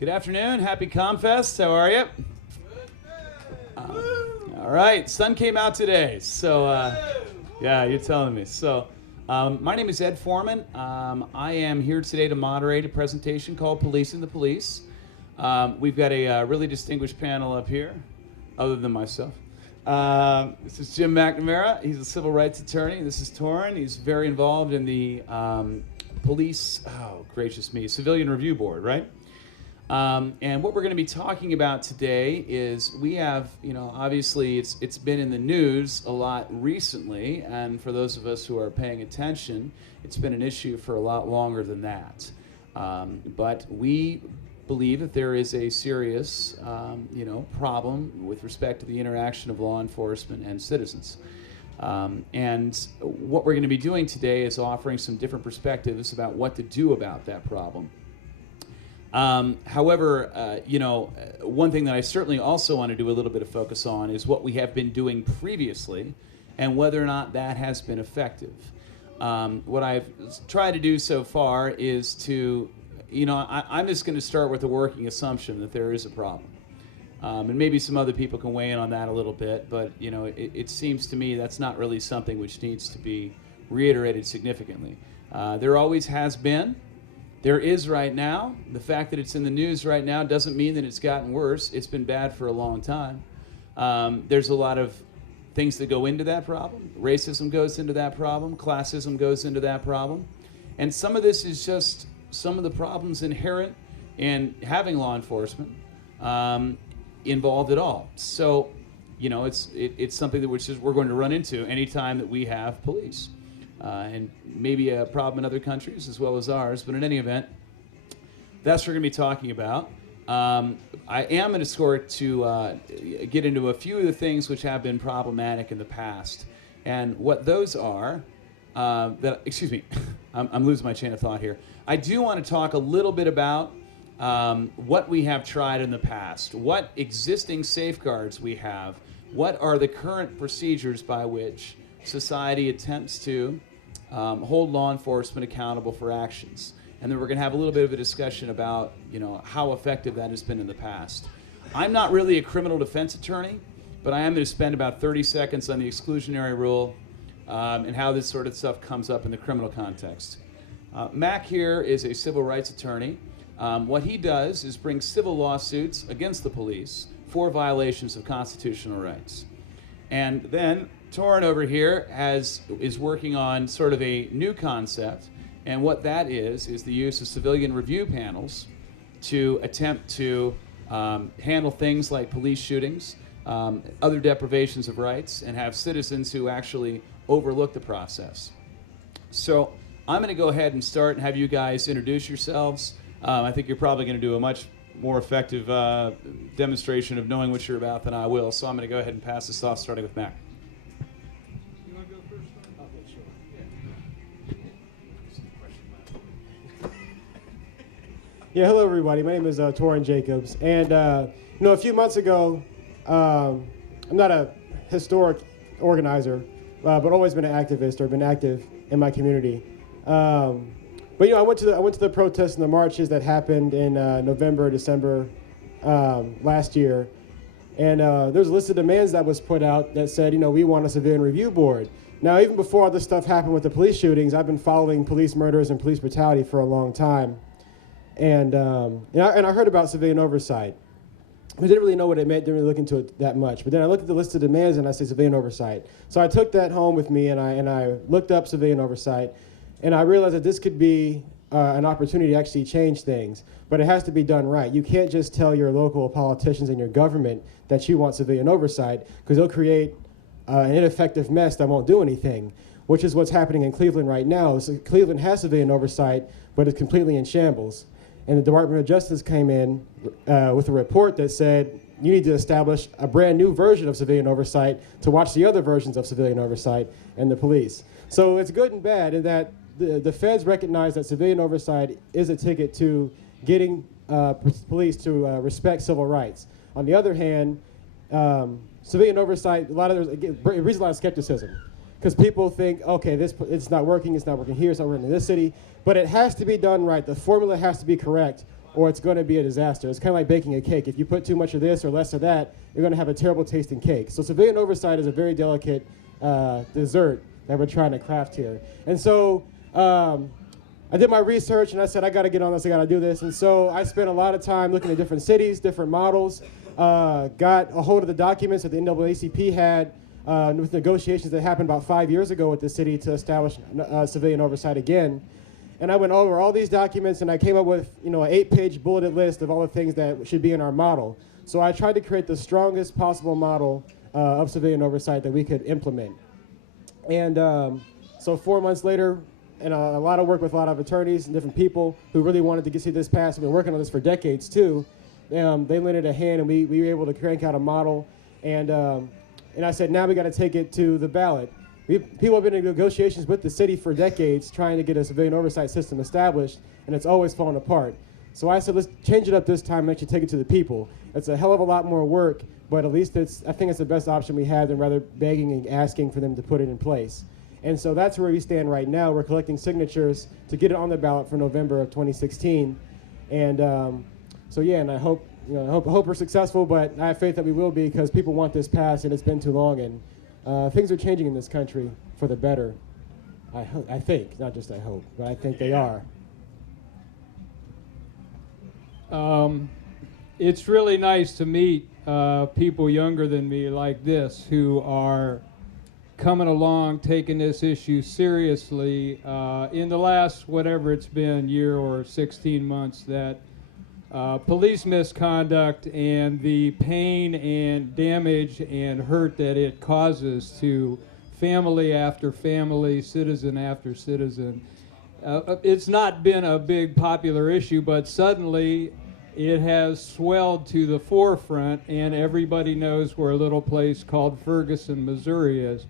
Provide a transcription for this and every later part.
Good afternoon. Happy ComFest. How are you? All right. Sun came out today. So, yeah, you're telling me. So, my name is Ed Foreman. I am here today to moderate a presentation called Policing the Police. We've got a really distinguished panel up here, other than myself. This is Jim McNamara. He's a civil rights attorney. This is Torrin. He's very involved in the police, civilian review board, right? And what we're going to be talking about today is we have, obviously it's been in the news a lot recently, and for those of us who are paying attention, it's been an issue for a lot longer than that. But we believe that there is a serious, problem with respect to the interaction of law enforcement and citizens. And what we're going to be doing today is offering some different perspectives about what to do about that problem. However, one thing that I certainly also want to do a little bit of focus on is what we have been doing previously and whether or not that has been effective. What I've tried to do so far is to, I'm just going to start with the working assumption that there is a problem. And maybe some other people can weigh in on that a little bit, but, it seems to me that's not really something which needs to be reiterated significantly. There always has been. There is right now. The fact that it's in the news right now doesn't mean that it's gotten worse. It's been bad for a long time. There's a lot of things that go into that problem. Racism goes into that problem. Classism goes into that problem. And some of this is just some of the problems inherent in having law enforcement involved at all. So, it's something that we're going to run into anytime that we have police. And maybe a problem in other countries as well as ours, but in any event, that's what we're going to be talking about. I am going to get into a few of the things which have been problematic in the past, and what those are. I'm losing my chain of thought here. I do want to talk a little bit about what we have tried in the past, what existing safeguards we have, what are the current procedures by which society attempts to hold law enforcement accountable for actions. And then we're going to have a little bit of a discussion about, how effective that has been in the past. I'm not really a criminal defense attorney, but I am going to spend about 30 seconds on the exclusionary rule and how this sort of stuff comes up in the criminal context. Mac here is a civil rights attorney. What he does is bring civil lawsuits against the police for violations of constitutional rights. And then Torrin over here is working on sort of a new concept, and what that is the use of civilian review panels to attempt to handle things like police shootings, other deprivations of rights, and have citizens who actually overlook the process. So I'm going to go ahead and start and have you guys introduce yourselves. I think you're probably going to do a much more effective demonstration of knowing what you're about than I will, so I'm going to go ahead and pass this off, starting with Mac. Yeah, hello everybody. My name is Torrin Jacobs, and a few months ago, I'm not a historic organizer, but always been an activist or been active in my community. But I went to the protests and the marches that happened in November, December last year, and there was a list of demands that was put out that said, we want a civilian review board. Now, even before all this stuff happened with the police shootings, I've been following police murders and police brutality for a long time. And I heard about civilian oversight. I didn't really know what it meant, didn't really look into it that much. But then I looked at the list of demands and I said civilian oversight. So I took that home with me and I looked up civilian oversight. And I realized that this could be an opportunity to actually change things. But it has to be done right. You can't just tell your local politicians and your government that you want civilian oversight, because they'll create an ineffective mess that won't do anything, which is what's happening in Cleveland right now. So Cleveland has civilian oversight, but it's completely in shambles. And the Department of Justice came in with a report that said you need to establish a brand new version of civilian oversight to watch the other versions of civilian oversight and the police. So it's good and bad in that the feds recognize that civilian oversight is a ticket to getting police to respect civil rights. On the other hand, civilian oversight, it brings a lot of skepticism. Because people think, okay, it's not working here, it's not working in this city. But it has to be done right. The formula has to be correct, or it's going to be a disaster. It's kind of like baking a cake. If you put too much of this or less of that, you're going to have a terrible tasting cake. So civilian oversight is a very delicate dessert that we're trying to craft here. And so I did my research, and I said, I got to get on this, I got to do this. And so I spent a lot of time looking at different cities, different models, got a hold of the documents that the NAACP had with negotiations that happened about 5 years ago with the city to establish civilian oversight again. And I went over all these documents, and I came up with, an 8-page bulleted list of all the things that should be in our model. So I tried to create the strongest possible model of civilian oversight that we could implement. And so 4 months later, and a lot of work with a lot of attorneys and different people who really wanted to see this passed. We've been working on this for decades too. They lended a hand, and we were able to crank out a model. And I said, now we got to take it to the ballot. People have been in negotiations with the city for decades trying to get a civilian oversight system established, and it's always fallen apart. So I said, let's change it up this time and actually take it to the people. It's a hell of a lot more work, but at least I think it's the best option we have than rather begging and asking for them to put it in place. And so that's where we stand right now. We're collecting signatures to get it on the ballot for November of 2016. And so yeah, and I hope we're successful, but I have faith that we will be, because people want this passed, and it's been too long, and things are changing in this country for the better. I think, not just I hope, but I think they are. It's really nice to meet people younger than me like this, who are coming along, taking this issue seriously. In the last, whatever it's been, year or 16 months, that police misconduct and the pain and damage and hurt that it causes to family after family, citizen after citizen. It's not been a big popular issue, but suddenly it has swelled to the forefront, and everybody knows where a little place called Ferguson, Missouri is.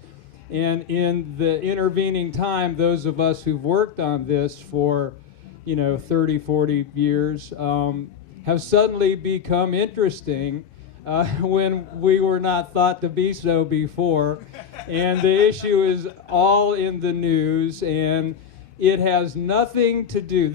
And in the intervening time, those of us who've worked on this for 30, 40 years have suddenly become interesting when we were not thought to be so before. And the issue is all in the news, and it has nothing to do.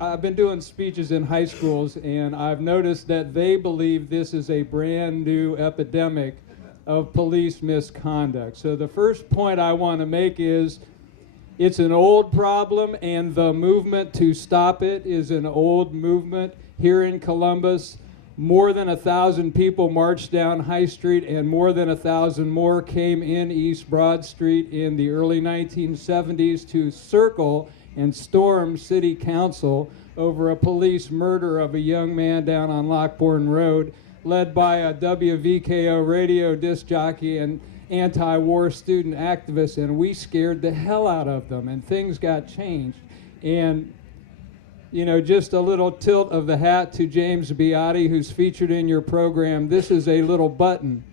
I've been doing speeches in high schools, and I've noticed that they believe this is a brand new epidemic of police misconduct. So the first point I want to make is it's an old problem, and the movement to stop it is an old movement. Here in Columbus, more than 1,000 people marched down High Street, and more than 1,000 more came in East Broad Street in the early 1970s to circle and storm City Council over a police murder of a young man down on Lockbourne Road, led by a WVKO radio disc jockey and anti-war student activists, and we scared the hell out of them, and things got changed. And just a little tilt of the hat to James Beati, who's featured in your program. This is a little button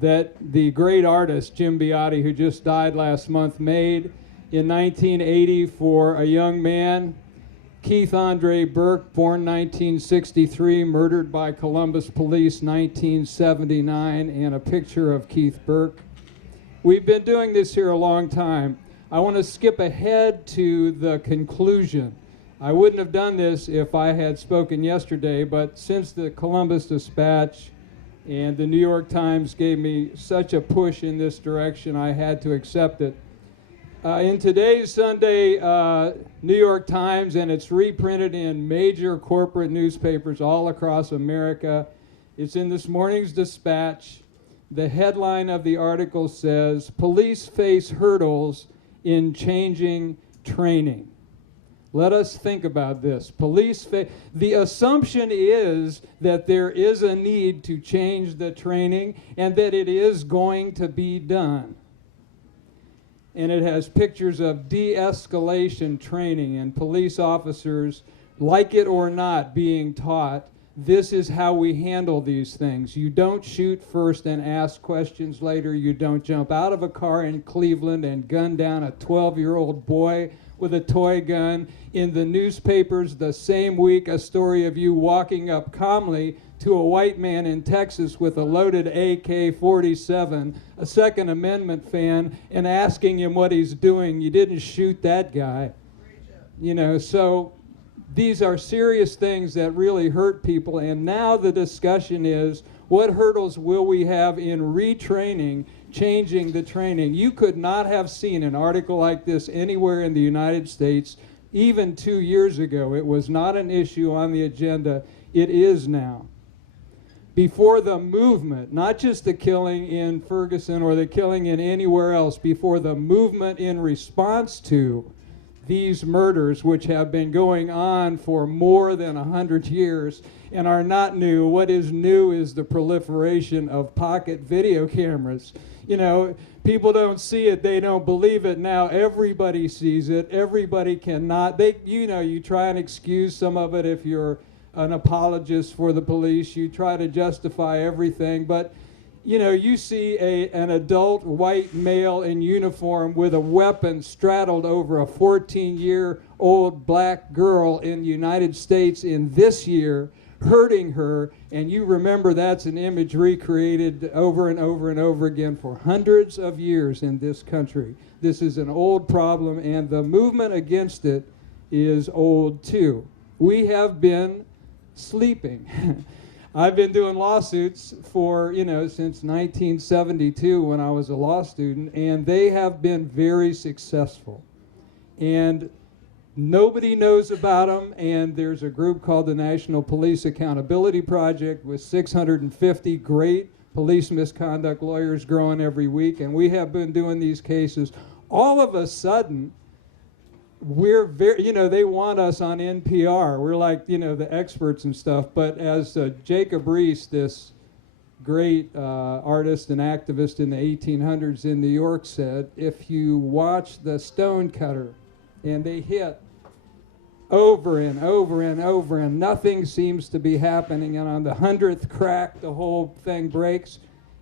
that the great artist Jim Beati, who just died last month, made in 1980 for a young man, Keith Andre Burke, born 1963, murdered by Columbus police 1979, and a picture of Keith Burke. We've been doing this here a long time. I want to skip ahead to the conclusion. I wouldn't have done this if I had spoken yesterday, but since the Columbus Dispatch and the New York Times gave me such a push in this direction, I had to accept it. In today's Sunday New York Times, and it's reprinted in major corporate newspapers all across America, it's in this morning's Dispatch. The headline of the article says, "Police face hurdles in changing training." Let us think about this. The assumption is that there is a need to change the training and that it is going to be done. And it has pictures of de-escalation training and police officers, like it or not, being taught this is how we handle these things. You don't shoot first and ask questions later. You don't jump out of a car in Cleveland and gun down a 12-year-old boy with a toy gun. In the newspapers the same week, a story of you walking up calmly to a white man in Texas with a loaded AK-47, a Second Amendment fan, and asking him what he's doing. You didn't shoot that guy. So these are serious things that really hurt people, and now the discussion is, what hurdles will we have in retraining, changing the training? You could not have seen an article like this anywhere in the United States even 2 years ago. It was not an issue on the agenda. It is now. Before the movement, not just the killing in Ferguson or the killing in anywhere else, before the movement in response to these murders, which have been going on for more than 100 years and are not new. What is new is the proliferation of pocket video cameras. You know, people don't see it, they don't believe it. Now everybody sees it. Everybody cannot. You try and excuse some of it if you're an apologist for the police. You try to justify everything, but you see an adult white male in uniform with a weapon straddled over a 14-year-old black girl in the United States in this year, hurting her, and you remember that's an image recreated over and over and over again for hundreds of years in this country. This is an old problem, and the movement against it is old too. We have been sleeping. I've been doing lawsuits for, since 1972 when I was a law student, and they have been very successful. And nobody knows about them, and there's a group called the National Police Accountability Project with 650 great police misconduct lawyers growing every week, and we have been doing these cases. All of a sudden, we're very, they want us on NPR. We're like, the experts and stuff. But as Jacob Riis, this great artist and activist in the 1800s in New York said, if you watch the stone cutter and they hit over and over and over and nothing seems to be happening, and on the 100th crack the whole thing breaks,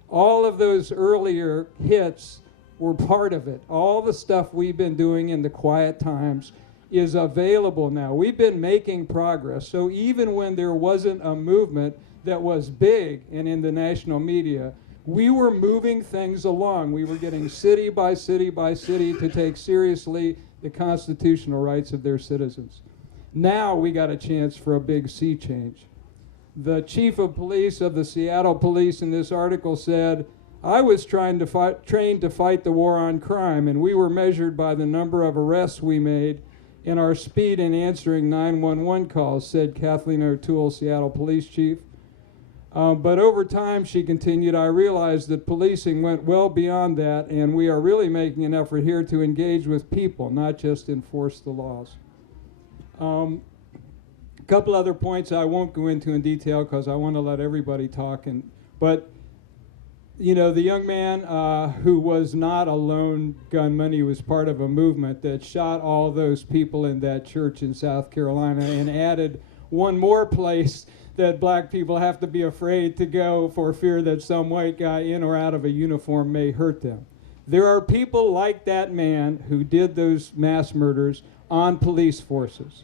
all of those earlier hits were part of it. All the stuff we've been doing in the quiet times is available now. We've been making progress. So even when there wasn't a movement that was big and in the national media, we were moving things along. We were getting city by city by city to take seriously the constitutional rights of their citizens. Now we got a chance for a big sea change. The chief of police of the Seattle Police in this article said, I was trained to fight the war on crime, and we were measured by the number of arrests we made and our speed in answering 911 calls, said Kathleen O'Toole, Seattle Police Chief. But over time, she continued, I realized that policing went well beyond that, and we are really making an effort here to engage with people, not just enforce the laws. A couple other points I won't go into in detail because I want to let everybody talk. But the young man who was not a lone gunman, he was part of a movement that shot all those people in that church in South Carolina and added one more place that black people have to be afraid to go for fear that some white guy in or out of a uniform may hurt them. There are people like that man who did those mass murders on police forces.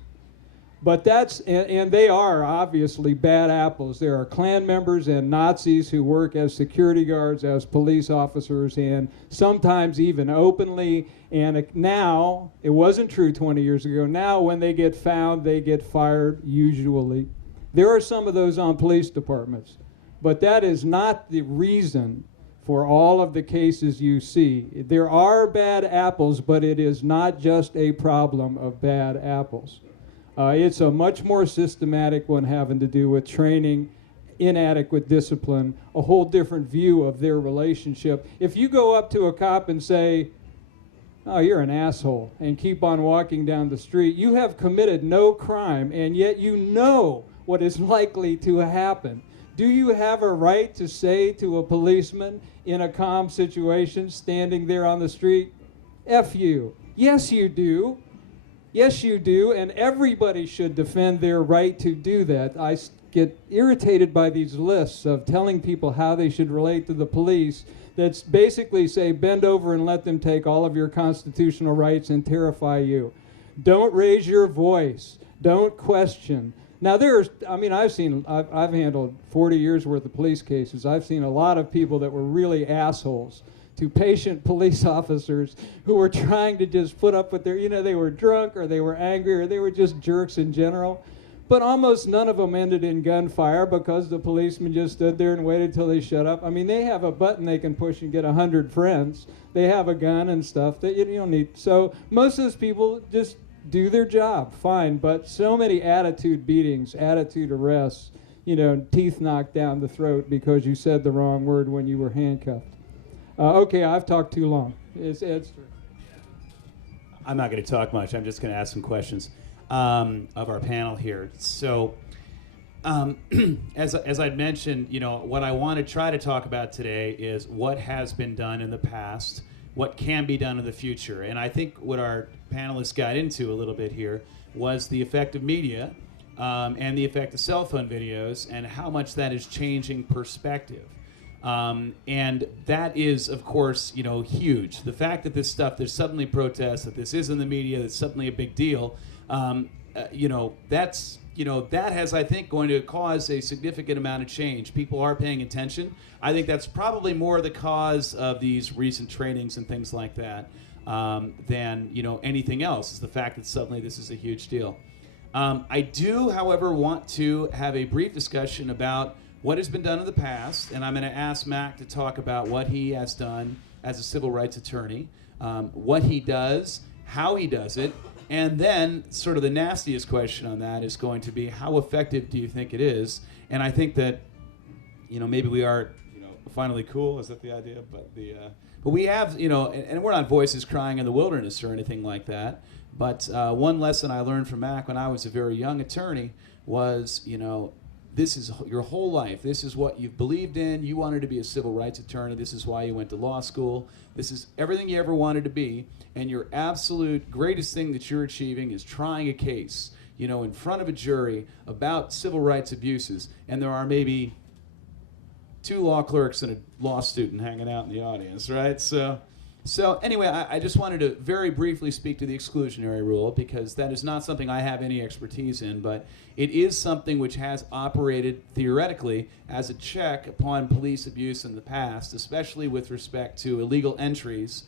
But and they are obviously bad apples. There are Klan members and Nazis who work as security guards, as police officers, and sometimes even openly. And now, it wasn't true 20 years ago, now when they get found, they get fired usually. There are some of those on police departments. But that is not the reason for all of the cases you see. There are bad apples, but it is not just a problem of bad apples. It's a much more systematic one having to do with training, inadequate discipline, a whole different view of their relationship. If you go up to a cop and say, oh, you're an asshole, and keep on walking down the street, you have committed no crime, and yet you know what is likely to happen. Do you have a right to say to a policeman in a calm situation standing there on the street, F you? Yes, you do. Yes, you do, and everybody should defend their right to do that. I get irritated by these lists of telling people how they should relate to the police that basically say, bend over and let them take all of your constitutional rights and terrify you. Don't raise your voice. Don't question. Now, I've handled 40 years worth of police cases. I've seen a lot of people that were really assholes to patient police officers who were trying to just put up with their, they were drunk or they were angry or they were just jerks in general. But almost none of them ended in gunfire because the policemen just stood there and waited till they shut up. I mean, they have a button they can push and get 100 friends. They have a gun and stuff that you don't need. So most of those people just do their job, fine. But so many attitude beatings, attitude arrests, teeth knocked down the throat because you said the wrong word when you were handcuffed. Okay, I've talked too long. It's Ed's turn. I'm not going to talk much. I'm just going to ask some questions of our panel here. So, as I'd mentioned, what I want to try to talk about today is what has been done in the past, what can be done in the future. And I think what our panelists got into a little bit here was the effect of media and the effect of cell phone videos and how much that is changing perspective. And that is, of course, huge. The fact that this stuff, there's suddenly protests, that this is in the media, that's suddenly a big deal. That has, I think, going to cause a significant amount of change. People are paying attention. I think that's probably more the cause of these recent trainings and things like that than anything else. Is the fact that suddenly this is a huge deal. I do, however, want to have a brief discussion about what has been done in the past, and I'm going to ask Mac to talk about what he has done as a civil rights attorney, what he does, how he does it, and then sort of the nastiest question on that is going to be how effective do you think it is? And I think that, maybe we are, finally cool. Is that the idea? But we have, and we're not voices crying in the wilderness or anything like that. But one lesson I learned from Mac when I was a very young attorney was, this is your whole life. This is what you've believed in. You wanted to be a civil rights attorney. This is why you went to law school. This is everything you ever wanted to be. And your absolute greatest thing that you're achieving is trying a case, in front of a jury about civil rights abuses. And there are maybe 2 law clerks and a law student hanging out in the audience, right? So anyway, I just wanted to very briefly speak to the exclusionary rule because that is not something I have any expertise in, but it is something which has operated theoretically as a check upon police abuse in the past, especially with respect to illegal entries,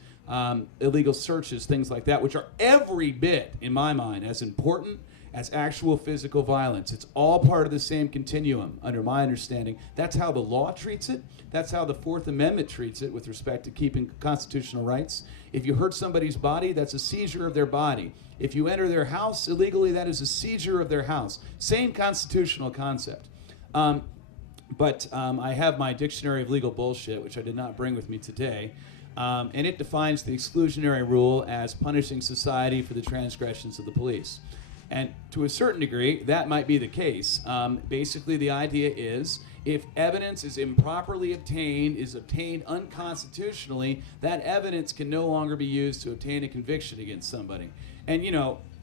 illegal searches, things like that, which are every bit, in my mind, as important as actual physical violence. It's all part of the same continuum, under my understanding. That's how the law treats it. That's how the Fourth Amendment treats it with respect to keeping constitutional rights. If you hurt somebody's body, that's a seizure of their body. If you enter their house illegally, that is a seizure of their house. Same constitutional concept. But I have my dictionary of legal bullshit, which I did not bring with me today. And it defines the exclusionary rule as punishing society for the transgressions of the police. And to a certain degree, that might be the case. Basically, the idea is if evidence is improperly obtained, is obtained unconstitutionally, that evidence can no longer be used to obtain a conviction against somebody. And,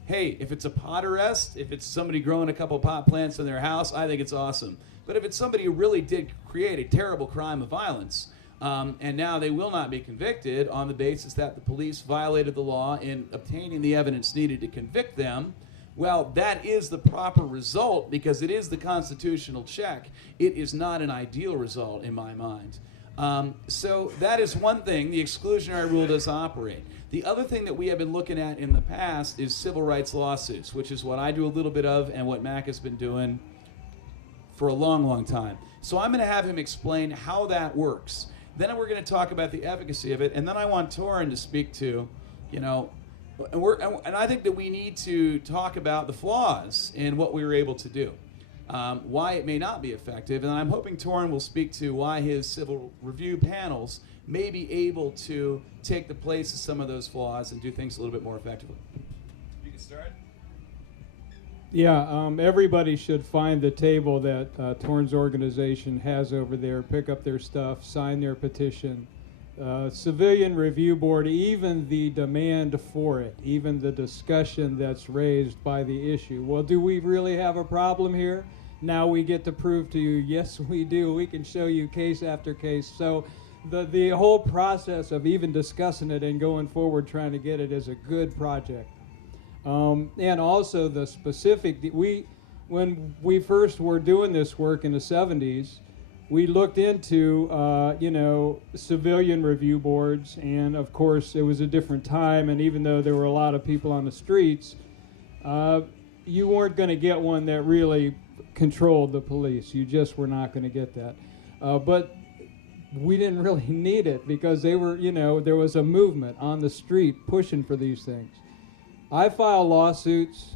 hey, if it's a pot arrest, if it's somebody growing a couple pot plants in their house, I think it's awesome. But if it's somebody who really did create a terrible crime of violence, and now they will not be convicted on the basis that the police violated the law in obtaining the evidence needed to convict them, well, that is the proper result because it is the constitutional check. It is not an ideal result in my mind. So that is one thing. The exclusionary rule does operate. The other thing that we have been looking at in the past is civil rights lawsuits, which is what I do a little bit of and what Mac has been doing for a long, long time. So I'm going to have him explain how that works. Then we're going to talk about the efficacy of it, and then I want Torin to speak to, and I think that we need to talk about the flaws in what we were able to do, why it may not be effective, and I'm hoping Torin will speak to why his civil review panels may be able to take the place of some of those flaws and do things a little bit more effectively. You can start. Yeah, everybody should find the table that Torin's organization has over there, pick up their stuff, sign their petition. Civilian Review Board, even the demand for it, even the discussion that's raised by the issue. Well, do we really have a problem here? Now we get to prove to you, yes, we do. We can show you case after case. So the whole process of even discussing it and going forward trying to get it is a good project. And also the specific, when we first were doing this work in the 70s, we looked into, civilian review boards, and of course it was a different time, and even though there were a lot of people on the streets, you weren't going to get one that really controlled the police. You just were not going to get that. But we didn't really need it because they were, there was a movement on the street pushing for these things. I file lawsuits.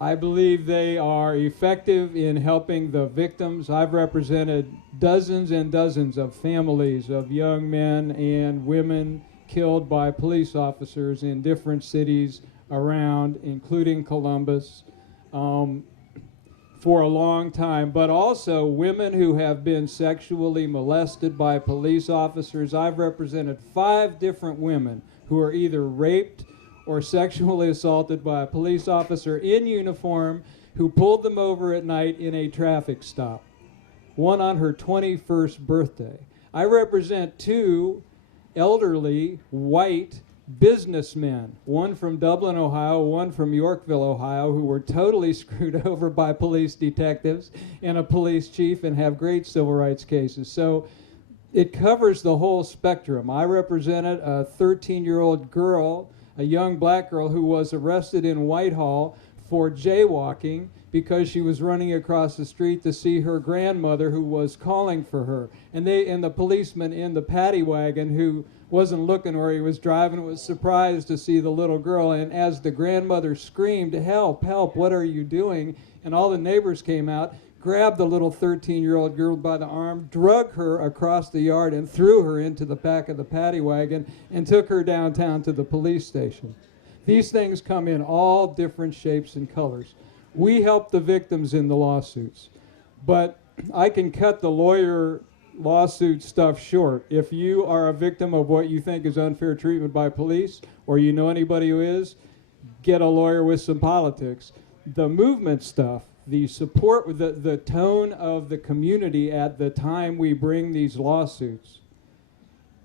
I believe they are effective in helping the victims. I've represented dozens and dozens of families of young men and women killed by police officers in different cities around, including Columbus, for a long time, but also women who have been sexually molested by police officers. I've represented 5 different women who are either raped or sexually assaulted by a police officer in uniform who pulled them over at night in a traffic stop, one on her 21st birthday. I represent 2 elderly white businessmen, one from Dublin, Ohio, one from Yorkville, Ohio, who were totally screwed over by police detectives and a police chief and have great civil rights cases. So it covers the whole spectrum. I represented a 13-year-old girl, a young black girl who was arrested in Whitehall for jaywalking because she was running across the street to see her grandmother who was calling for her. And the policeman in the paddy wagon who wasn't looking where he was driving was surprised to see the little girl. And as the grandmother screamed, "Help, help, what are you doing?" And all the neighbors came out, grabbed the little 13-year-old girl by the arm, drug her across the yard and threw her into the back of the paddy wagon and took her downtown to the police station. These things come in all different shapes and colors. We help the victims in the lawsuits, but I can cut the lawsuit stuff short. If you are a victim of what you think is unfair treatment by police, or you know anybody who is, get a lawyer with some politics. The movement stuff, the support, the tone of the community at the time we bring these lawsuits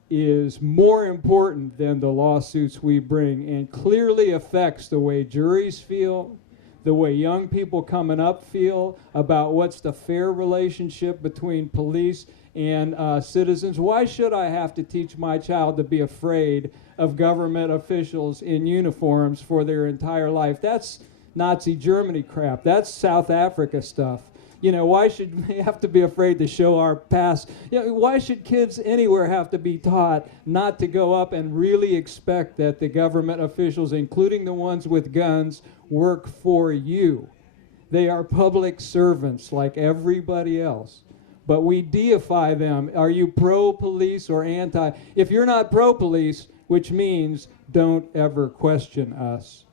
is more important than the lawsuits we bring, and clearly affects the way juries feel, the way young people coming up feel about what's the fair relationship between police and citizens. Why should I have to teach my child to be afraid of government officials in uniforms for their entire life? That's Nazi Germany crap. That's South Africa stuff. Why should we have to be afraid to show our past? Why should kids anywhere have to be taught not to go up and really expect that the government officials, including the ones with guns, work for you? They are public servants like everybody else. But we deify them. Are you pro-police or anti? If you're not pro-police, which means don't ever question us.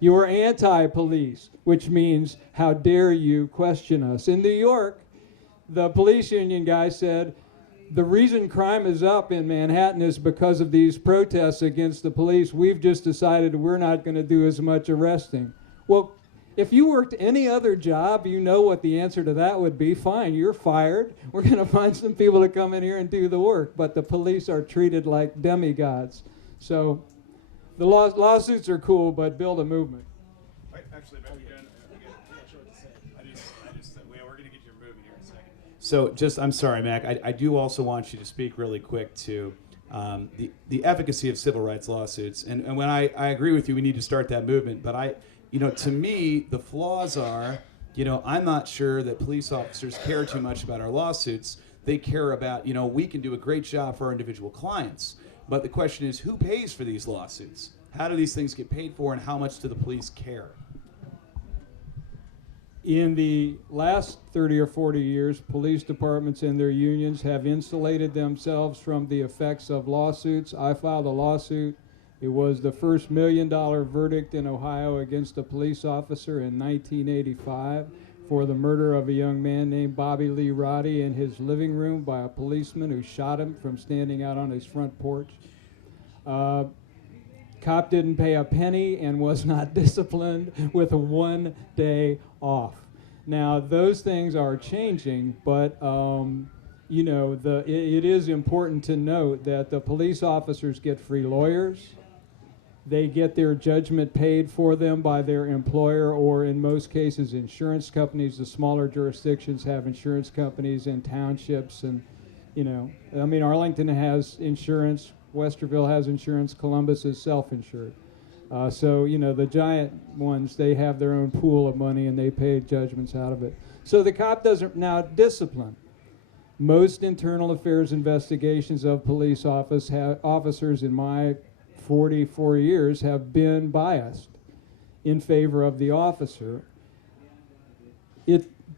You are anti-police, which means how dare you question us. In New York, the police union guy said, the reason crime is up in Manhattan is because of these protests against the police. We've just decided we're not going to do as much arresting. Well, if you worked any other job, you know what the answer to that would be. Fine, you're fired. We're going to find some people to come in here and do the work. But the police are treated like demigods. So the lawsuits are cool, but build a movement. Actually, we're going to get your movement here in a second. So I'm sorry, Mac, I do also want you to speak really quick to the efficacy of civil rights lawsuits. And when I agree with you, we need to start that movement. But to me, the flaws are, I'm not sure that police officers care too much about our lawsuits. They care about, we can do a great job for our individual clients. But the question is, who pays for these lawsuits? How do these things get paid for, and how much do the police care? In the last 30 or 40 years, police departments and their unions have insulated themselves from the effects of lawsuits. I filed a lawsuit. It was the first $1 million verdict in Ohio against a police officer in 1985 for the murder of a young man named Bobby Lee Roddy in his living room by a policeman who shot him from standing out on his front porch. Cop didn't pay a penny and was not disciplined with 1 day off. Now, those things are changing, but it is important to note that the police officers get free lawyers. They get their judgment paid for them by their employer, or in most cases, insurance companies. The smaller jurisdictions have insurance companies and townships, and I mean, Arlington has insurance, Westerville has insurance, Columbus is self-insured. So the giant ones, they have their own pool of money and they pay judgments out of it. So the cop doesn't now discipline. Most internal affairs investigations of police officers in my 44 years have been biased in favor of the officer.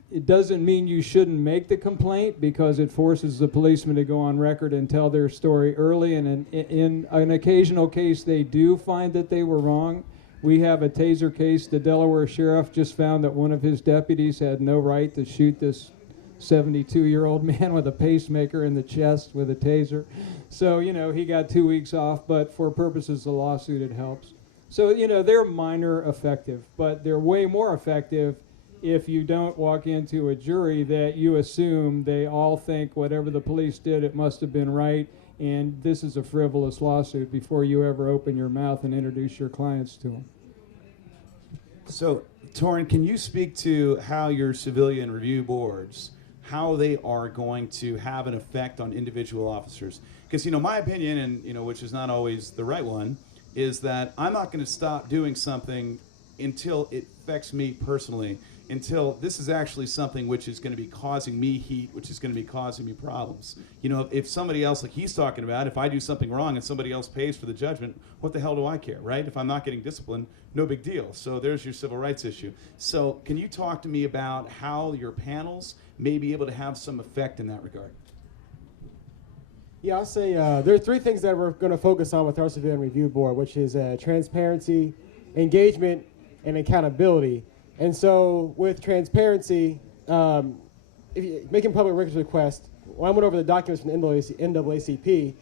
It doesn't mean you shouldn't make the complaint, because it forces the policeman to go on record and tell their story early, and in an occasional case they do find that they were wrong. We have a taser case. The Delaware sheriff just found that one of his deputies had no right to shoot this 72-year-old man with a pacemaker in the chest with a taser. So, he got 2 weeks off, but for purposes of the lawsuit, it helps. So, they're minor effective, but they're way more effective if you don't walk into a jury that you assume they all think whatever the police did, it must have been right, and this is a frivolous lawsuit before you ever open your mouth and introduce your clients to them. So, Torrin, can you speak to how your civilian review boards, how they are going to have an effect on individual officers? Because, my opinion, and, which is not always the right one, is that I'm not going to stop doing something until it affects me personally, until this is actually something which is going to be causing me heat, which is going to be causing me problems. If somebody else, like he's talking about, if I do something wrong and somebody else pays for the judgment, what the hell do I care, right? If I'm not getting disciplined, no big deal. So there's your civil rights issue. So can you talk to me about how your panels may be able to have some effect in that regard? Yeah, I'll say there are three things that we're going to focus on with our civilian review board, which is transparency, engagement, and accountability. And so with transparency, if you're making public records requests, when I went over the documents from the NAACP,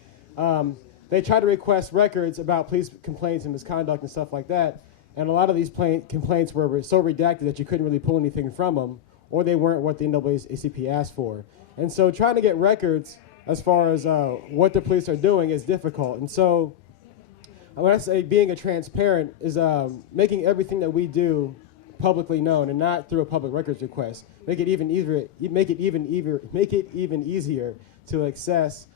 they tried to request records about police complaints and misconduct and stuff like that. And a lot of these complaints were so redacted that you couldn't really pull anything from them, or they weren't what the NAACP asked for. And so trying to get records as far as what the police are doing is difficult. And so when I say being a transparent is making everything that we do publicly known, and not through a public records request. Make it even easier to access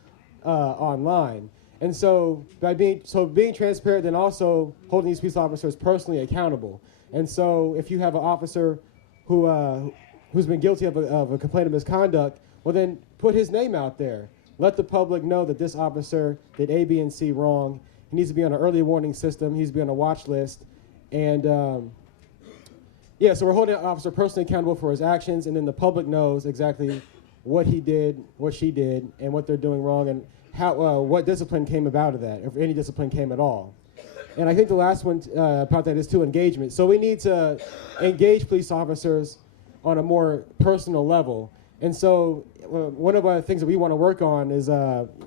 online. And so being transparent, then also holding these police officers personally accountable. And so if you have an officer who's been guilty of a complaint of misconduct, well then put his name out there. Let the public know that this officer did A, B, and C wrong. He needs to be on an early warning system. He needs to be on a watch list. And yeah, so we're holding an officer personally accountable for his actions, and then the public knows exactly what he did, what she did, and what they're doing wrong, and how what discipline came about of that, if any discipline came at all. And I think the last one about that is to engagement. So we need to engage police officers on a more personal level. And so one of the things that we want to work on is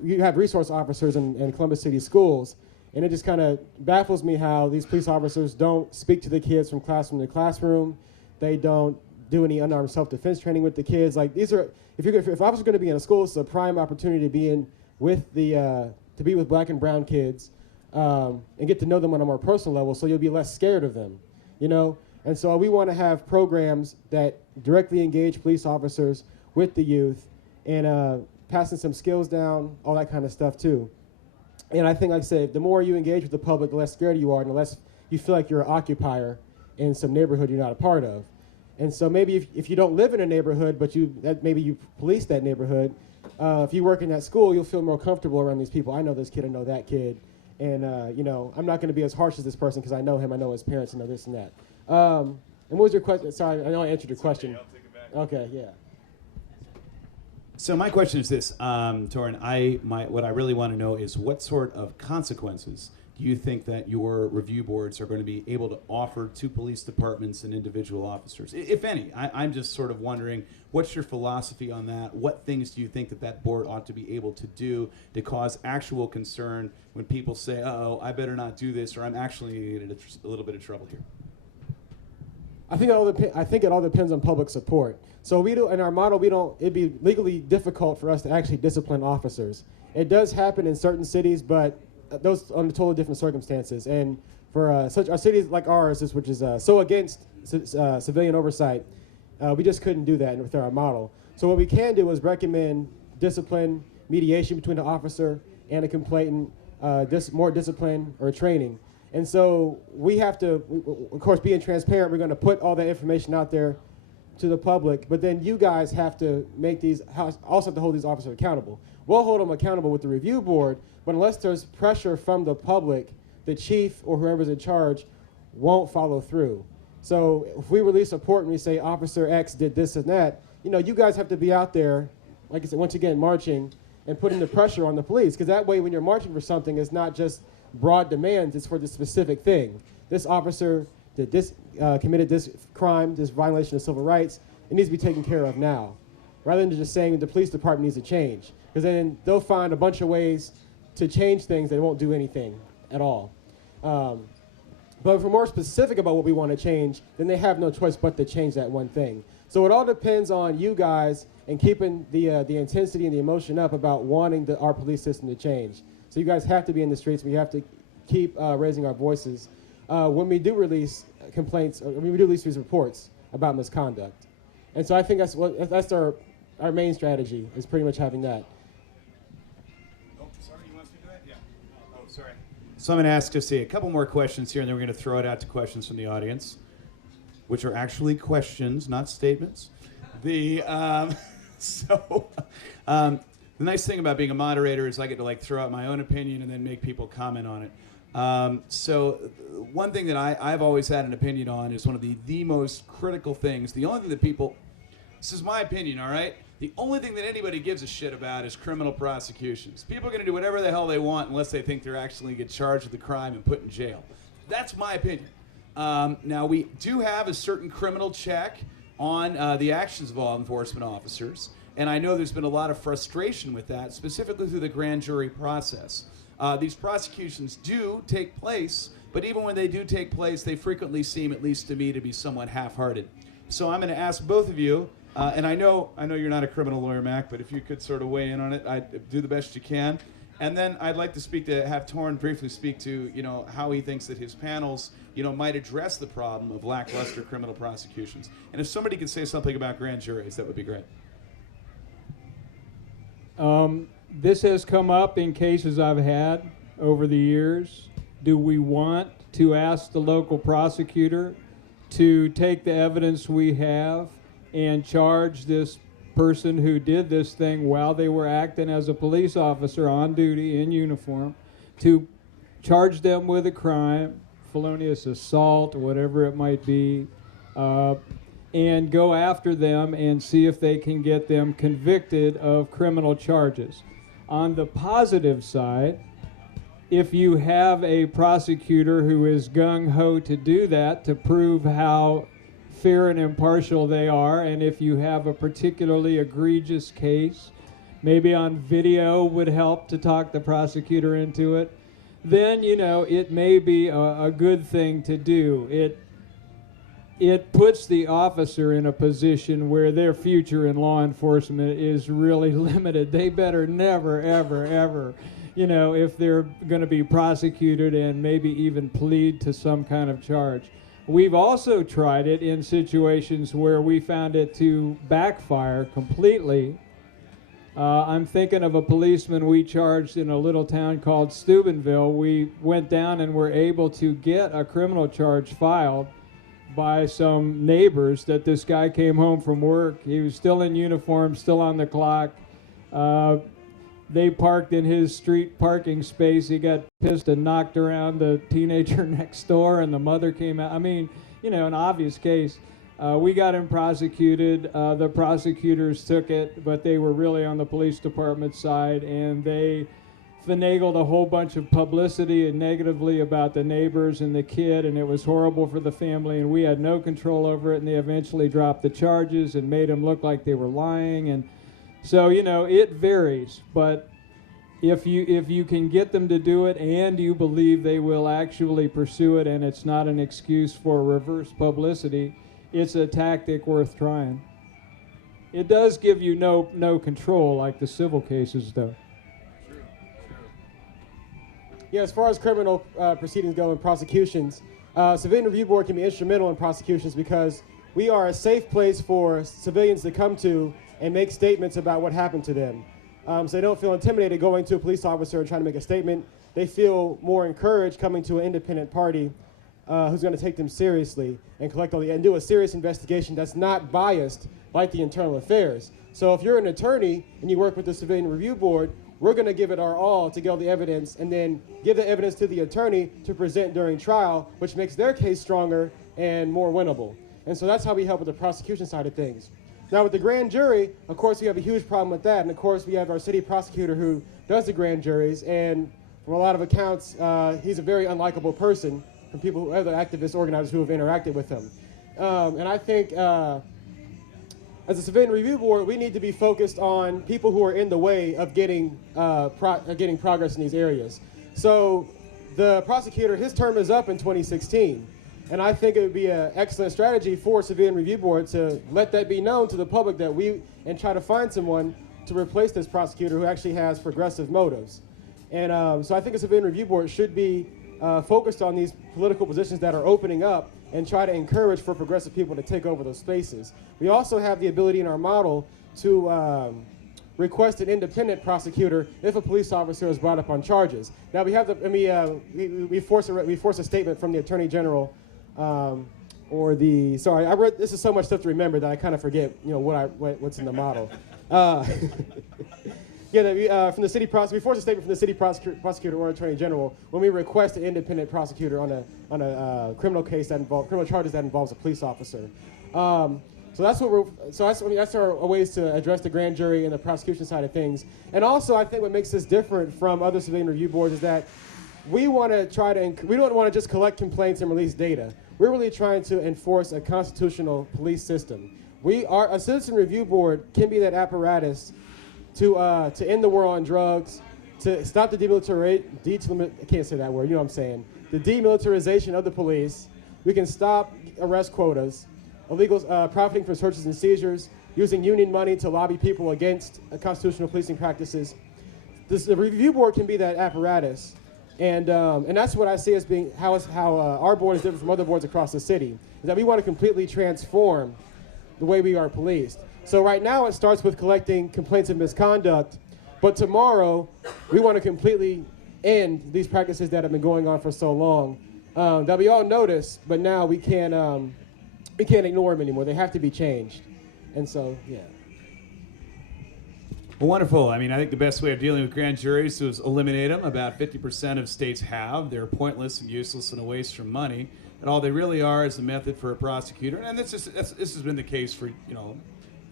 you have resource officers in Columbus City schools, and it just kind of baffles me how these police officers don't speak to the kids from classroom to classroom. They don't do any unarmed self-defense training with the kids. Like these are, if officers are going to be in a school, it's a prime opportunity to be with black and brown kids and get to know them on a more personal level, so you'll be less scared of them, And so we want to have programs that directly engage police officers with the youth and passing some skills down, all that kind of stuff too. And I think, like I said, the more you engage with the public, the less scared you are, and the less you feel like you're an occupier in some neighborhood you're not a part of. And so maybe if you don't live in a neighborhood, but maybe you police that neighborhood, if you work in that school, you'll feel more comfortable around these people. I know this kid, I know that kid. And, I'm not going to be as harsh as this person because I know him, I know his parents, I know this and that. And what was your question? Sorry, I know I answered your question. I'll take it back. Okay, yeah. So my question is this, Torrin, what I really want to know is what sort of consequences do you think that your review boards are going to be able to offer to police departments and individual officers, if any? I'm just sort of wondering, what's your philosophy on that? What things do you think that board ought to be able to do to cause actual concern when people say, uh-oh, I better not do this, or I'm actually in a little bit of trouble here? I think it all depends on public support. So in our model, it'd be legally difficult for us to actually discipline officers. It does happen in certain cities, but those under totally different circumstances. And for such our cities like ours, which is so against civilian oversight, we just couldn't do that with our model. So what we can do is recommend discipline, mediation between the officer and a complainant, more discipline or training. And so we have to, of course, being transparent, we're going to put all that information out there to the public, but then you guys have to make also have to hold these officers accountable. We'll hold them accountable with the review board, but unless there's pressure from the public, the chief or whoever's in charge won't follow through. So if we release a report and we say Officer X did this and that, you guys have to be out there, like I said, once again, marching and putting the pressure on the police, because that way when you're marching for something, it's not just broad demands, it's for the specific thing. This officer did this, committed this crime, this violation of civil rights, it needs to be taken care of now, rather than just saying the police department needs to change, because then they'll find a bunch of ways to change things that won't do anything at all. But if we're more specific about what we want to change, then they have no choice but to change that one thing. So it all depends on you guys and keeping the intensity and the emotion up about wanting our police system to change. So you guys have to be in the streets. We have to keep raising our voices when we do release complaints, or when we do release these reports about misconduct. And so I think that's our main strategy, is pretty much having that. Oh, sorry, you want to do that? Yeah. Oh, sorry. So I'm going to ask just a couple more questions here, and then we're going to throw it out to questions from the audience, which are actually questions, not statements. The nice thing about being a moderator is I get to throw out my own opinion and then make people comment on it. So one thing that I've always had an opinion on is one of the most critical things. The only thing that people, this is my opinion, all right? The only thing that anybody gives a shit about is criminal prosecutions. People are going to do whatever the hell they want unless they think they're actually going to get charged with the crime and put in jail. That's my opinion. Now, we do have a certain criminal check on the actions of law enforcement officers, and I know there's been a lot of frustration with that, specifically through the grand jury process. These prosecutions do take place, but even when they do take place, they frequently seem, at least to me, to be somewhat half-hearted. So I'm going to ask both of you, and I know you're not a criminal lawyer, Mac, but if you could sort of weigh in on it, I'd do the best you can. And then I'd like to have Torrin briefly speak to, how he thinks that his panels, might address the problem of lackluster criminal prosecutions. And if somebody could say something about grand juries, that would be great. This has come up in cases I've had over the years. Do we want to ask the local prosecutor to take the evidence we have and charge this person who did this thing while they were acting as a police officer on duty in uniform, to charge them with a crime, felonious assault, whatever it might be, and go after them and see if they can get them convicted of criminal charges. On the positive side, if you have a prosecutor who is gung-ho to do that, to prove how fair and impartial they are, and if you have a particularly egregious case, maybe on video would help to talk the prosecutor into it, then, it may be a good thing to do. It puts the officer in a position where their future in law enforcement is really limited. They better never, ever, ever, if they're going to be prosecuted and maybe even plead to some kind of charge. We've also tried it in situations where we found it to backfire completely. I'm thinking of a policeman we charged in a little town called Steubenville. We went down and were able to get a criminal charge filed by some neighbors that this guy came home from work. He was still in uniform, still on the clock. They parked in his street parking space. He got pissed and knocked around the teenager next door, and the mother came out. I mean, an obvious case. We got him prosecuted. The prosecutors took it, but they were really on the police department side, and they finagled a whole bunch of publicity and negatively about the neighbors and the kid, and it was horrible for the family, and we had no control over it, and they eventually dropped the charges and made them look like they were lying. And so, it varies, but if you can get them to do it and you believe they will actually pursue it and it's not an excuse for reverse publicity, it's a tactic worth trying. It does give you no control like the civil cases, though. Yeah, as far as criminal proceedings go and prosecutions, Civilian Review Board can be instrumental in prosecutions because we are a safe place for civilians to come to and make statements about what happened to them. So they don't feel intimidated going to a police officer and trying to make a statement. They feel more encouraged coming to an independent party who's going to take them seriously and and do a serious investigation that's not biased like the internal affairs. So if you're an attorney and you work with the Civilian Review Board, we're going to give it our all to get all the evidence and then give the evidence to the attorney to present during trial, which makes their case stronger and more winnable. And so that's how we help with the prosecution side of things. Now with the grand jury, of course, we have a huge problem with that. And of course, we have our city prosecutor who does the grand juries. And from a lot of accounts, he's a very unlikable person from people, other activists, organizers who have interacted with him. And I think as a Civilian Review Board, we need to be focused on people who are in the way of getting progress in these areas. So the prosecutor, his term is up in 2016. And I think it would be an excellent strategy for Civilian Review Board to let that be known to the public and try to find someone to replace this prosecutor who actually has progressive motives. And so I think a Civilian Review Board should be focused on these political positions that are opening up and try to encourage for progressive people to take over those spaces. We also have the ability in our model to request an independent prosecutor if a police officer is brought up on charges. Now we have we force a statement from the Attorney General this is so much stuff to remember that I kind of forget what's in the model. From the city we force a statement from the city prosecutor or attorney general when we request an independent prosecutor on a criminal case criminal charges that involves a police officer. That's our ways to address the grand jury and the prosecution side of things. And also, I think what makes this different from other Civilian Review Boards is that we don't want to just collect complaints and release data. We're really trying to enforce a constitutional police system. A Citizen Review Board can be that apparatus to end the war on drugs, to stop the I can't say that word, you know what I'm saying, the demilitarization of the police. We can stop arrest quotas, illegals profiting from searches and seizures, using union money to lobby people against constitutional policing practices. The review board can be that apparatus, and that's what I see as being how our board is different from other boards across the city, is that we want to completely transform the way we are policed. So right now it starts with collecting complaints of misconduct, but tomorrow we want to completely end these practices that have been going on for so long that we all notice, but now we can't ignore them anymore. They have to be changed. And so, yeah. Well, wonderful. I mean, I think the best way of dealing with grand juries is eliminate them. About 50% of states have. They're pointless and useless and a waste of money. And all they really are is a method for a prosecutor. And this has been the case for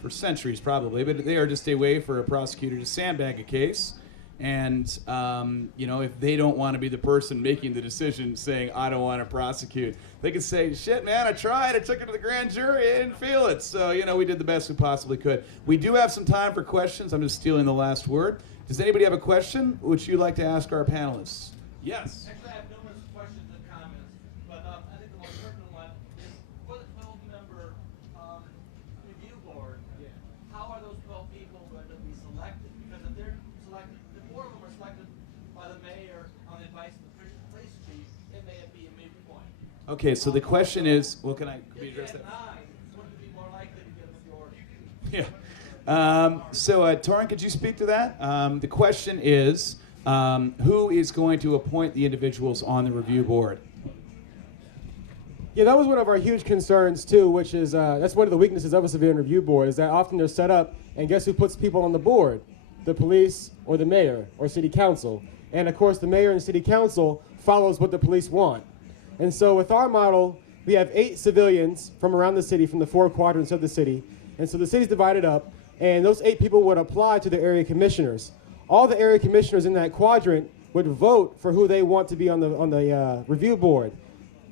centuries probably, but they are just a way for a prosecutor to sandbag a case. And, if they don't want to be the person making the decision saying, I don't want to prosecute, they can say, shit, man, I tried. I took it to the grand jury. I didn't feel it. So, we did the best we possibly could. We do have some time for questions. I'm just stealing the last word. Does anybody have a question which you'd like to ask our panelists? Yes. Actually, I have numerous questions and comments, but I think the most pertinent one is for the 12-member review board, how are those 12 people going to be selected? Because if they're selected, if 4 of them are selected by the mayor on the advice of the police chief, it may be a moot point. Okay, so the question is, can we address that? 9, wouldn't it be more likely to get a majority? Yeah. Torrin, could you speak to that? The question is, who is going to appoint the individuals on the review board? Yeah, that was one of our huge concerns too, which is that's one of the weaknesses of a Civilian Review Board, is that often they're set up, and guess who puts people on the board? The police or the mayor or city council. And of course, the mayor and city council follows what the police want. And so with our model, we have 8 civilians from around the city, from the 4 quadrants of the city. And so the city's divided up, and those 8 people would apply to the area commissioners. All the area commissioners in that quadrant would vote for who they want to be on the review board.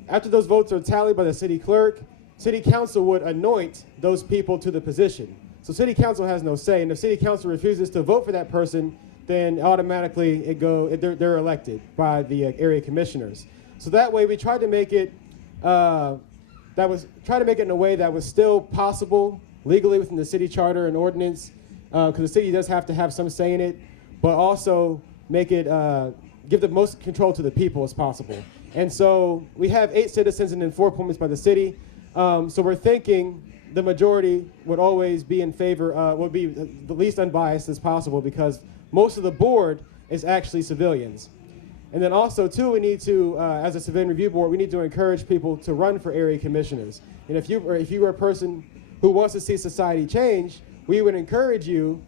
After those votes are tallied by the city clerk, city council would anoint those people to the position. So city council has no say, and if city council refuses to vote for that person, then automatically they're elected by the area commissioners. So that way we tried to make it in a way that was still possible legally within the city charter and ordinance, because the city does have to have some say in it, but also make it give the most control to the people as possible. And so we have 8 citizens and then 4 appointments by the city. So we're thinking the majority would always be in favor, would be the least unbiased as possible, because most of the board is actually civilians. And then also, too, we need to, as a civilian review board, we need to encourage people to run for area commissioners. And if you are a person who wants to see society change, we would encourage you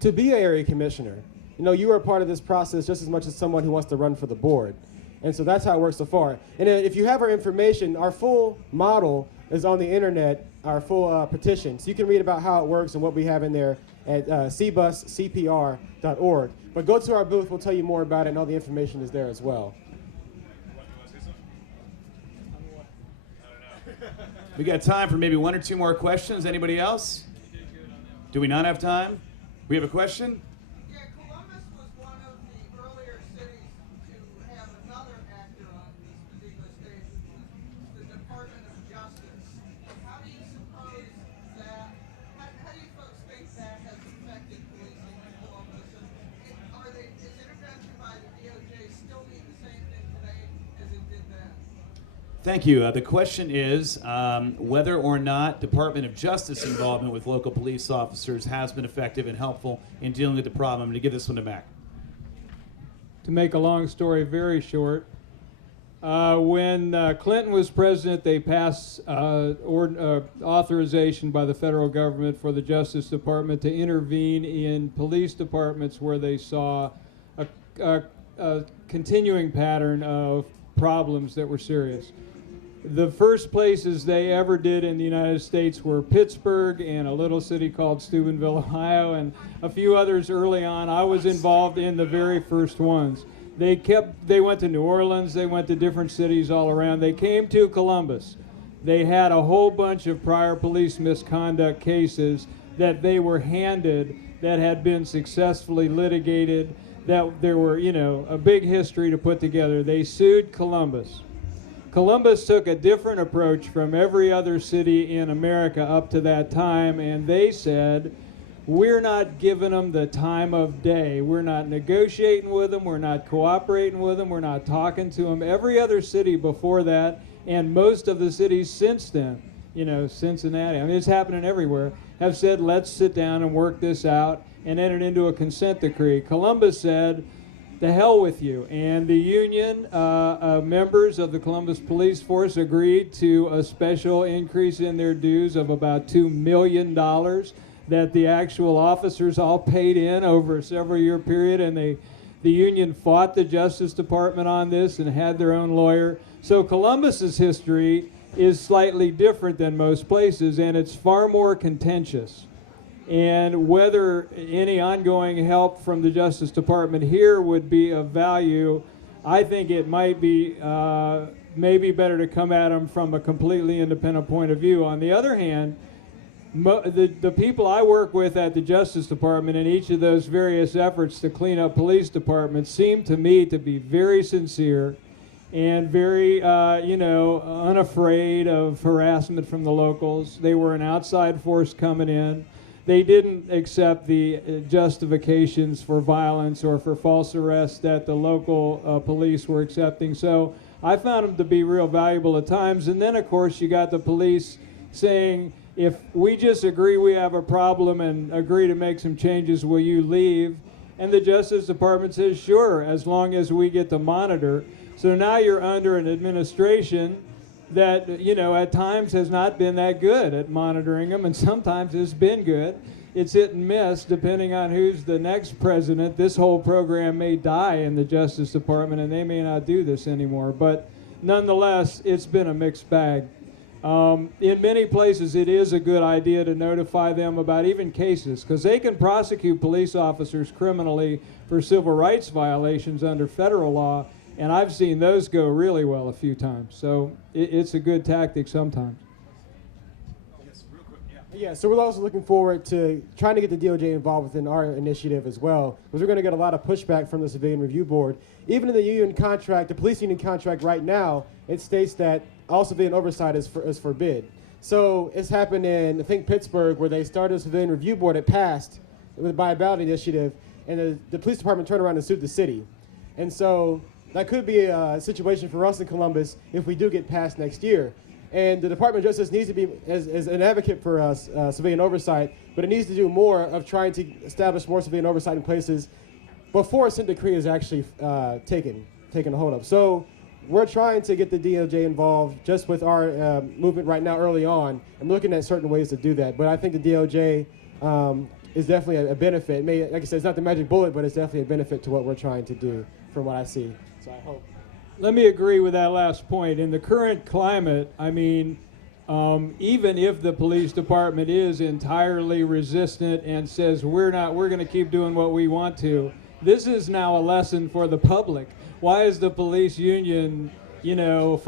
to be an area commissioner. You know, you are part of this process just as much as someone who wants to run for the board. And so that's how it works so far. And then if you have our information, our full model is on the internet, our full petition. So you can read about how it works and what we have in there at cbuscpr.org. But go to our booth, we'll tell you more about it, and all the information is there as well. We got time for maybe 1 or 2 more questions. Anybody else? Do we not have time? We have a question? Yeah, Columbus was one of the earlier cities to have another actor on this particular stage, which was the Department of Justice. How do you suppose that, how do you folks think that has affected policing in Columbus? And is intervention by the DOJ still mean the same thing today as it did then? Thank you. The question is whether or not Department of Justice involvement with local police officers has been effective and helpful in dealing with the problem. I'm going to give this one to Mac. To make a long story very short, when Clinton was president, they passed authorization by the federal government for the Justice Department to intervene in police departments where they saw a continuing pattern of problems that were serious. The first places they ever did in the United States were Pittsburgh and a little city called Steubenville, Ohio, and a few others early on. I was involved in the very first ones. They went to New Orleans, they went to different cities all around. They came to Columbus. They had a whole bunch of prior police misconduct cases that they were handed that had been successfully litigated, that there were, a big history to put together. They sued Columbus. Columbus took a different approach from every other city in America up to that time, and they said, we're not giving them the time of day. We're not negotiating with them. We're not cooperating with them. We're not talking to them. Every other city before that, and most of the cities since then, Cincinnati, it's happening everywhere, have said, let's sit down and work this out, and entered into a consent decree. Columbus said, the hell with you. And the union members of the Columbus Police Force agreed to a special increase in their dues of about $2 million that the actual officers all paid in over a several-year period. And the union fought the Justice Department on this and had their own lawyer. So Columbus's history is slightly different than most places, and it's far more contentious. And whether any ongoing help from the Justice Department here would be of value, I think it might be maybe better to come at them from a completely independent point of view. On the other hand, the people I work with at the Justice Department in each of those various efforts to clean up police departments seem to me to be very sincere and very, unafraid of harassment from the locals. They were an outside force coming in. They didn't accept the justifications for violence or for false arrests that the local police were accepting. So I found them to be real valuable at times. And then, of course, you got the police saying, if we just agree we have a problem and agree to make some changes, will you leave? And the Justice Department says, sure, as long as we get to monitor. So now you're under an administration that, at times has not been that good at monitoring them, and sometimes has been good. It's hit and miss depending on who's the next president. This whole program may die in the Justice Department, and they may not do this anymore. But nonetheless, it's been a mixed bag. In many places, it is a good idea to notify them about even cases, because they can prosecute police officers criminally for civil rights violations under federal law. And I've seen those go really well a few times. So it's a good tactic sometimes. Yes, real quick, Yeah, so we're also looking forward to trying to get the DOJ involved within our initiative as well, because we're going to get a lot of pushback from the Civilian Review Board. Even in the union contract, the police union contract right now, it states that all civilian oversight is forbid. So it's happened in, I think, Pittsburgh, where they started a Civilian Review Board. It passed by a ballot initiative, and the police department turned around and sued the city. And so that could be a situation for us in Columbus if we do get passed next year. And the Department of Justice needs to be as an advocate for civilian oversight, but it needs to do more of trying to establish more civilian oversight in places before a consent decree is actually taken a hold of. So we're trying to get the DOJ involved just with our movement right now early on. I'm looking at certain ways to do that, but I think the DOJ is definitely a benefit. Like I said, it's not the magic bullet, but it's definitely a benefit to what we're trying to do from what I see. So I hope. Let me agree with that last point. In the current climate, I mean, even if the police department is entirely resistant and says we're going to keep doing what we want to, this is now a lesson for the public. Why is the police union, at a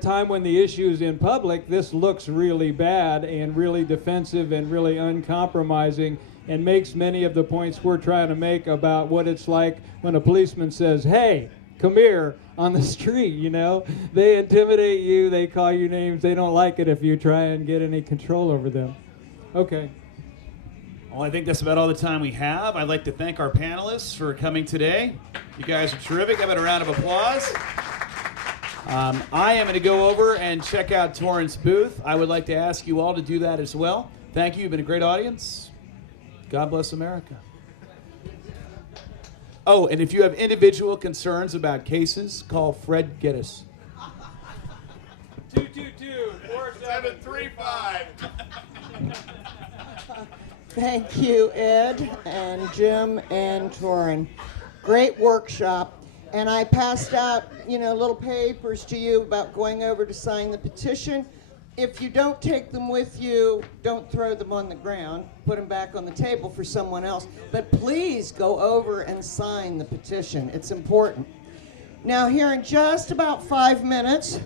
time when the issue is in public, this looks really bad and really defensive and really uncompromising, and makes many of the points we're trying to make about what it's like when a policeman says, hey, come here, on the street, They intimidate you, they call you names, they don't like it if you try and get any control over them. Okay. Well, I think that's about all the time we have. I'd like to thank our panelists for coming today. You guys are terrific. How about a round of applause? I am going to go over and check out Torrance' booth. I would like to ask you all to do that as well. Thank you. You've been a great audience. God bless America. Oh, and if you have individual concerns about cases, call Fred Geddes. 222-4735. Thank you, Ed and Jim and Torrin. Great workshop. And I passed out, little papers to you about going over to sign the petition. If you don't take them with you, don't throw them on the ground. Put them back on the table for someone else. But please go over and sign the petition. It's important. Now, here in just about 5 minutes,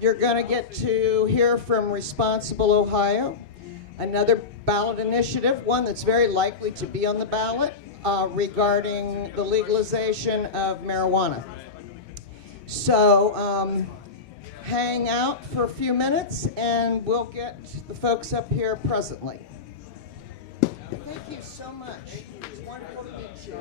you're going to get to hear from Responsible Ohio, another ballot initiative, one that's very likely to be on the ballot regarding the legalization of marijuana. So, hang out for a few minutes and we'll get the folks up here presently. Thank you so much. It's wonderful to meet you.